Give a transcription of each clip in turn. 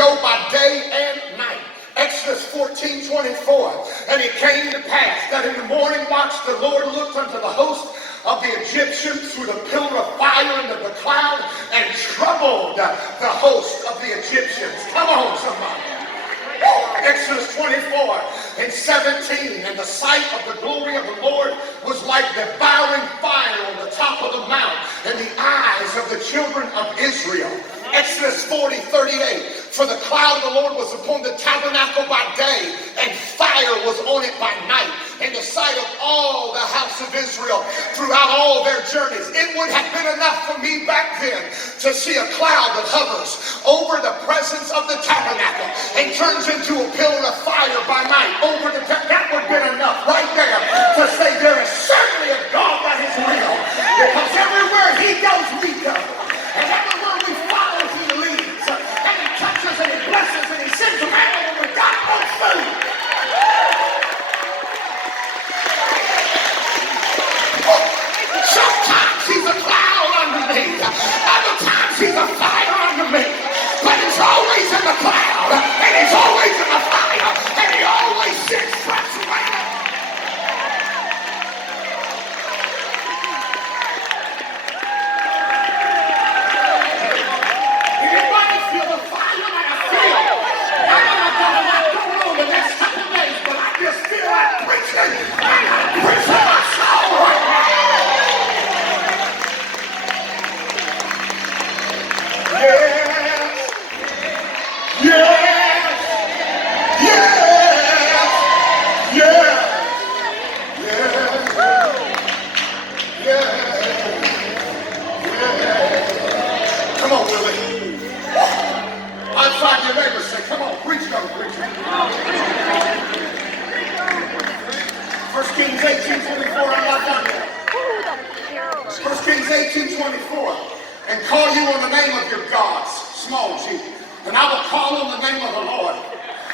go by day and night. Exodus 14:24. And it came to pass that in the morning watch the Lord looked unto the host of the Egyptians through the pillar of fire and of the cloud, and troubled the host of the Egyptians. Come on, somebody. Exodus 24:17. And the sight of the glory of the Lord was like devouring fire on the top of the mount, and the eyes of the children of Israel. Exodus 40:38. For the cloud of the Lord was upon the tabernacle by day, and fire was on it by night, in the sight of all the house of Israel throughout all their journeys. It would have been enough for me back then to see a cloud that hovers over the presence of the tabernacle and turns into a pillar of fire by night over the tabernacle. That would have been enough right there to say there is certainly a God that is real, because everywhere he goes we go, and everywhere we follow he leads, and he touches and he blesses and he sends around when we got no food. Sometimes he's a cloud under me, other times he's a fire under me, but he's always in the cloud, and he's always in the fire, and he always sends fresh rain. Anybody feel the fire that I feel? I know I've got a lot going on the next couple of days, but I just feel like preaching. I gotta preach to my soul right now. Come on, Willie. I'll find your neighbor. Say, come on, preach, go, preach. 1 Kings 18:24, I'm not done yet. 1 Kings 18:24. And call you on the name of your gods, small g, and I will call on the name of the Lord.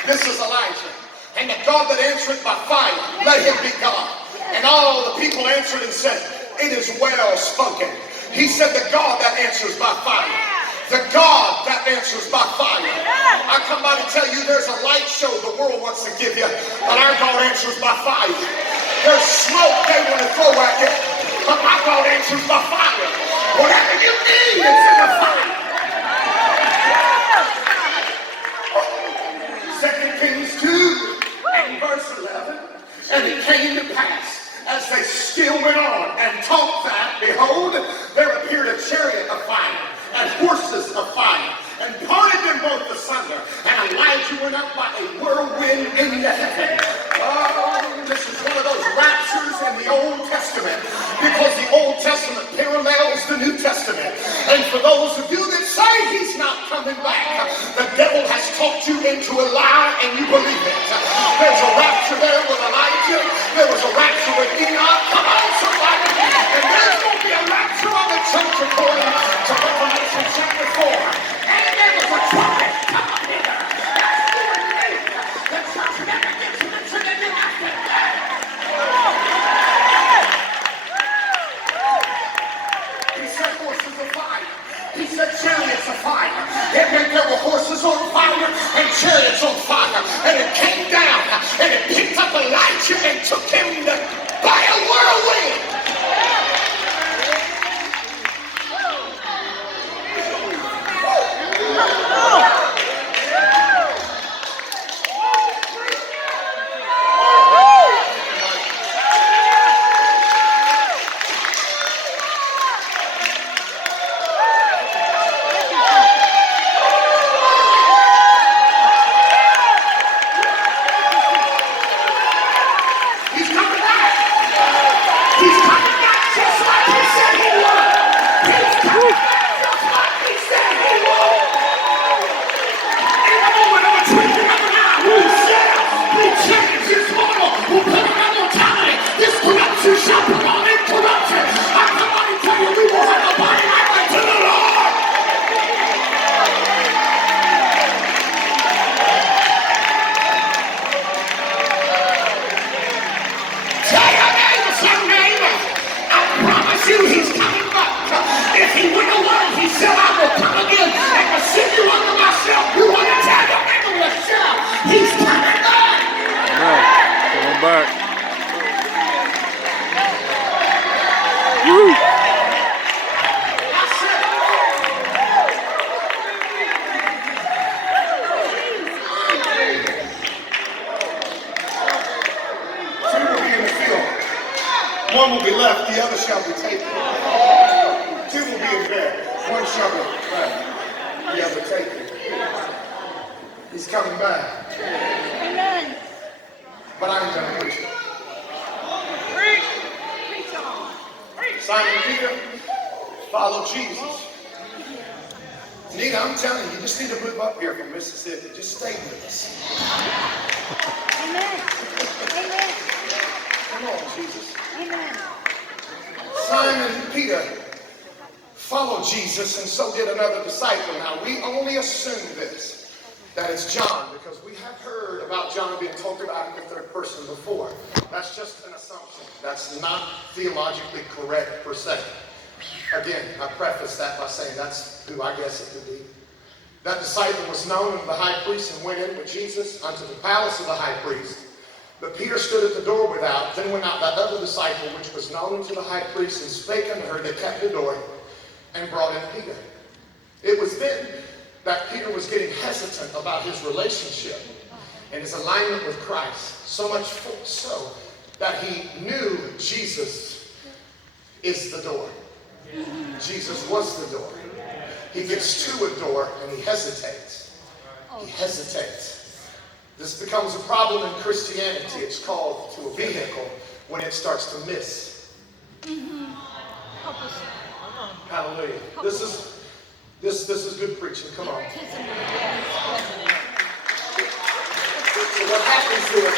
This is Elijah. And the God that answereth by fire, let him be God. And all the people answered and said, it is well spoken. He said, the God that answers by fire. The God that answers by fire. I come by to tell you there's a light show the world wants to give you, but our God answers by fire. There's smoke they want to throw at you, but my God answers by fire. Whatever you need, it's in the fire. 2 Kings 2 and verse 11. And it came to pass, as they still went on and talked that, behold, there appeared a chariot of fire and horses of fire, and parted them both asunder. And Elijah went up by a whirlwind into heaven. Oh, this is one of those raptures in the Old Testament, because the Old Testament parallels the New Testament. And for those of you that say he's not coming back, the devil has talked you into a lie and you believe it. There's a rapture there with Elijah. There was a rapture with Enoch. Come on, somebody. And there's going to be a rapture on the church according to Revelation chapter 4. And there was a trumpet. Come on here. That's good news. The church never gets mentioned in the after. He said horses of fire. He said chariots of fire. It meant there were horses on fire and chariots on fire. And it came down and it picked up Elijah and took him by a whirlwind. One will be left, the other shall be taken. Two will be in bed, one shall be left, the other taken. He's coming back. Amen. But I ain't done preaching. Preach on. Simon Peter, follow Jesus. Nita, I'm telling you, you just need to move up here from Mississippi. Just stay with us. Amen. Amen. Come on, Jesus. Amen. Simon Peter followed Jesus, and so did another disciple. Now, we only assume this, that it's John, because we have heard about John being talked about in the third person before. That's just an assumption. That's not theologically correct per se. Again, I preface that by saying that's who I guess it could be. That disciple was known unto the high priest and went in with Jesus unto the palace of the high priest. But Peter stood at the door without. Then went out that other disciple which was known unto the high priest and spake unto her that kept the door and brought in Peter. It was then that Peter was getting hesitant about his relationship and his alignment with Christ. So much so that he knew Jesus is the door. Jesus was the door. He gets to a door and he hesitates. He hesitates. This becomes a problem in Christianity. It's called to a vehicle when it starts to miss. Hallelujah. This is good preaching. Come on. So what happens is,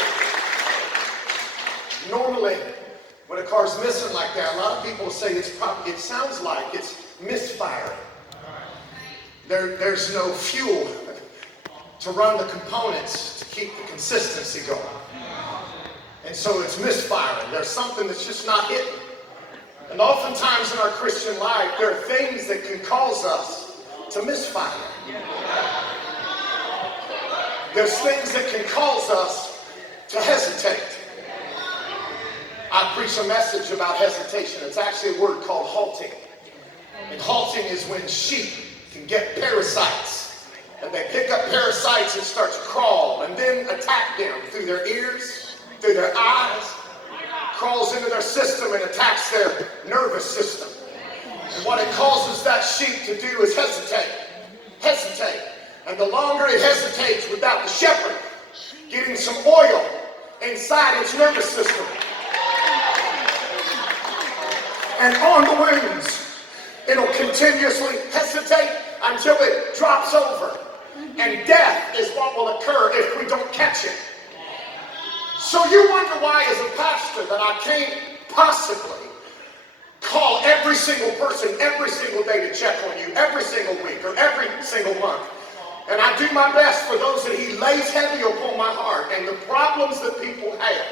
normally, when a car's missing like that, a lot of people say it sounds like it's misfiring. There's no fuel to run the components to keep the consistency going. And so it's misfiring. There's something that's just not hitting. And oftentimes in our Christian life, there are things that can cause us to misfire. There's things that can cause us to hesitate. I preach a message about hesitation. It's actually a word called halting. And halting is when sheep can get parasites. And they pick up parasites and start to crawl and then attack them through their ears, through their eyes, crawls into their system and attacks their nervous system. And what it causes that sheep to do is hesitate. Hesitate. And the longer it hesitates without the shepherd getting some oil inside its nervous system and on the wounds, it'll continuously hesitate until it drops over. And death is what will occur if we don't catch it. So you wonder why, as a pastor, that I can't possibly call every single person every single day to check on you, every single week or every single month. And I do my best for those that he lays heavy upon my heart and the problems that people have.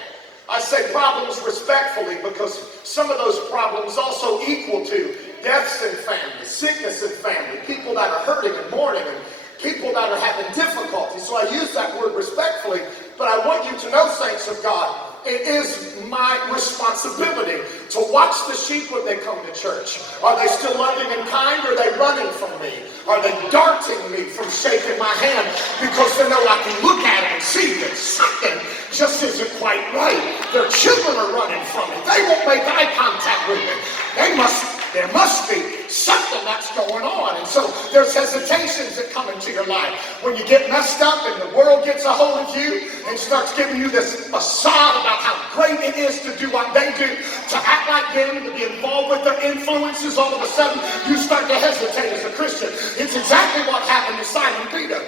I say problems respectfully because some of those problems also equal to deaths in family, sickness in family, people that are hurting and mourning, and people that are having difficulty. So I use that word respectfully, but I want you to know, saints of God, it is my responsibility to watch the sheep when they come to church. Are they still loving and kind, or are they running from me? Are they darting me from shaking my hand because they know I can look at them and see that something just isn't quite right? Their children are running from me. They won't make eye contact with me. There must be something that's going on. And so there's hesitations that come into your life. When you get messed up and the world gets a hold of you and starts giving you this facade about how great it is to do what they do, to act like them, to be involved with their influences, all of a sudden you start to hesitate as a Christian. It's exactly what happened to Simon Peter.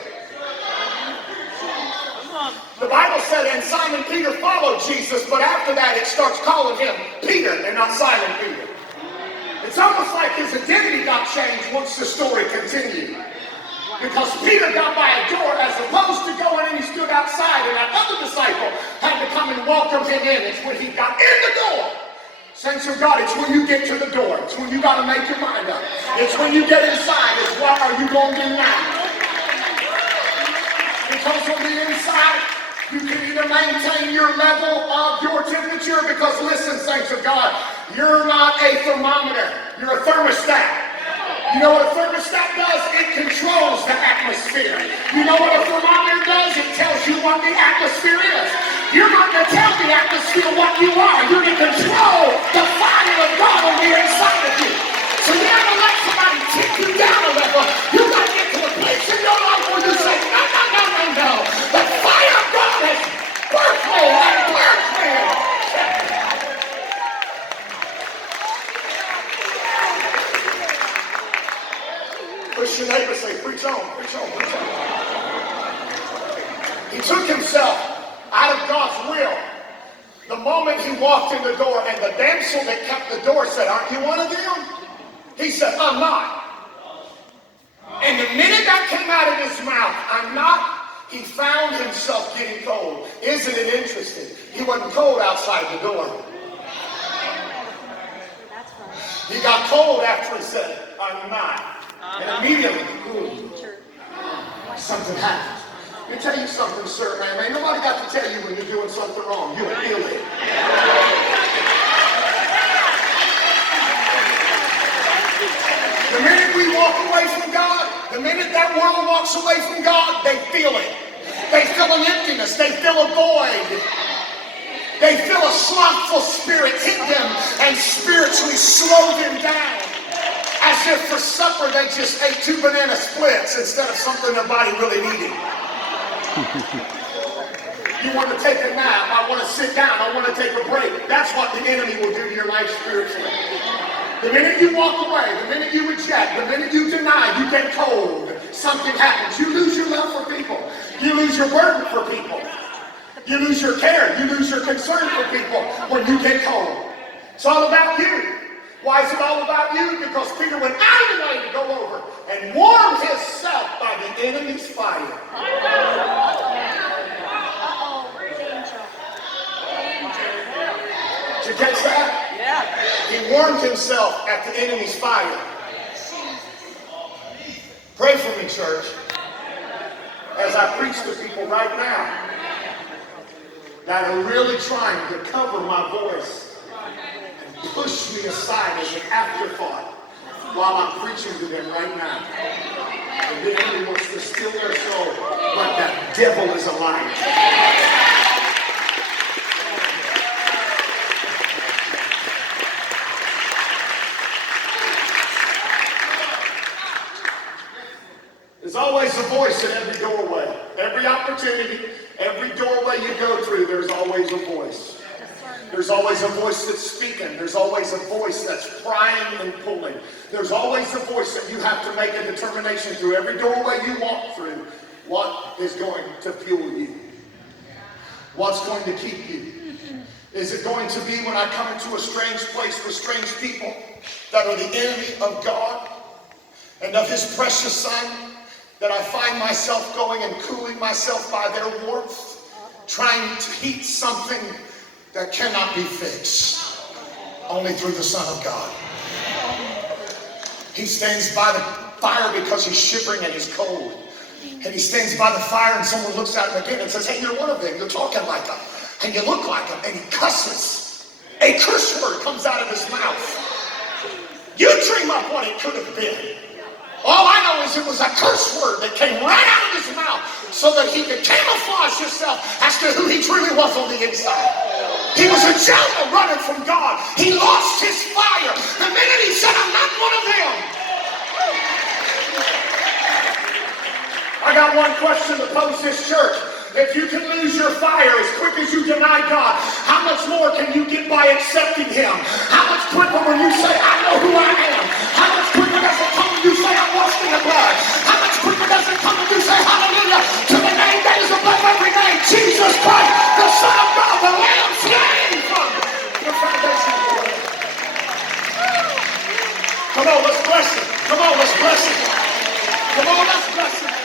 The Bible said, and Simon Peter followed Jesus, but after that it starts calling him Peter and not Simon Peter. It's almost like his identity got changed once the story continued. Because Peter got by a door as opposed to going in, he stood outside, and that other disciple had to come and welcome him in. It's when he got in the door. Saints of God, it's when you get to the door. It's when you got to make your mind up. It's when you get inside. It's what are you going to do now? Because on the inside, you can either maintain your level of your temperature, because listen, saints of God, you're not a thermometer, you're a thermostat. You know what a thermostat does? It controls the atmosphere. You know what a thermometer does? It tells you what the atmosphere is. You're not to tell the atmosphere what you are. You're to control the fire of God on the inside of you. So you never let somebody tick you down a level. You got to get to a place in your life where you say, no, no, no, no, no. The fire of God has birthed me and birthed me. Push your neighbor, say, preach on, preach on, preach on. He took himself out of God's will the moment he walked in the door, and the damsel that kept the door said, aren't you one of them? He said, I'm not. And the minute that came out of his mouth, I'm not, he found himself getting cold. Isn't it interesting? He wasn't cold outside the door. He got cold after he said, I'm not. And immediately, something happened. Let me tell you something, sir, man. Ain't nobody got to tell you when you're doing something wrong. You feel it. The minute we walk away from God, the minute that world walks away from God, they feel it. They feel an emptiness. They feel a void. They feel a slothful spirit hit them and spiritually slow them down. As if for supper they just ate 2 banana splits instead of something their body really needed. You want to take a nap, I want to sit down, I want to take a break. That's what the enemy will do to your life spiritually. The minute you walk away, the minute you reject, the minute you deny, you get cold. Something happens. You lose your love for people. You lose your burden for people. You lose your care. You lose your concern for people when you get cold. It's all about you. Why is it all about you? Because Peter went out of the way to go over and warm himself by the enemy's fire. Did you catch that? Yeah. He warmed himself at the enemy's fire. Pray for me, church, as I preach to people right now that are really trying to cover my voice. Push me aside as an afterthought while I'm preaching to them right now. And the enemy wants to steal their soul, but that devil is a liar. There's always a voice in every doorway. Every opportunity, every doorway you go through, there's always a voice. There's always a voice that's speaking. There's always a voice that's prying and pulling. There's always a voice that you have to make a determination through every doorway you walk through. What is going to fuel you? What's going to keep you? Is it going to be when I come into a strange place with strange people that are the enemy of God and of his precious Son, that I find myself going and cooling myself by their warmth, trying to heat something that cannot be fixed only through the Son of God? He stands by the fire because he's shivering and he's cold. And he stands by the fire and someone looks at him again and says, hey, you're one of them. You're talking like them. And you look like him. And he cusses. A curse word comes out of his mouth. You dream up what it could have been. All I know is it was a curse word that came right out of his mouth so that he could camouflage himself as to who he truly was on the inside. He was a Jonah running from God. He lost his fire. The minute he said, I'm not one of them. I got one question to pose this church. If you can lose your fire as quick as you deny God, how much more can you get by accepting him? How much quicker when you say, I know who I am? How much quicker does it come when you say, I'm washed in the blood? How much quicker does it come when you say, hallelujah, to the name that is above every name, Jesus Christ, the Son of God, the Lamb slain from the foundation of the world. Come on, let's bless him. Come on, let's bless him. Come on, let's bless him.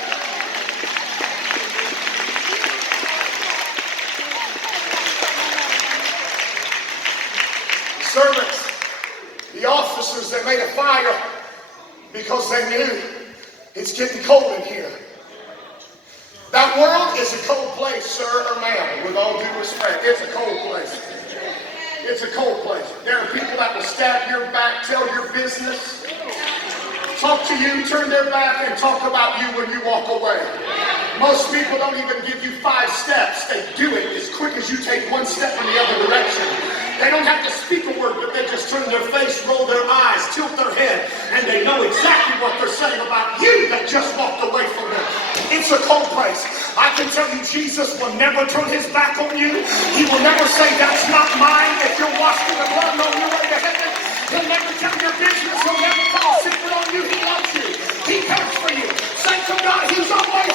Servants, the officers, they made a fire because they knew it's getting cold in here. That world is a cold place, sir or ma'am, with all due respect. It's a cold place. It's a cold place. There are people that will stab your back, tell your business, talk to you, turn their back, and talk about you when you walk away. Most people don't even give you 5 steps. They do it as quick as you take 1 step in the other direction. They don't have to speak a word, but they just turn their face, roll their eyes, tilt their head, and they know exactly what they're saying about you that just walked away from them. It's a cold place. I can tell you Jesus will never turn his back on you. He will never say, that's not mine. If you're washed in the blood and on your way to heaven, he'll never tell your business. He'll never call a secret on you. He loves you. He cares for you. Saints of God, he's always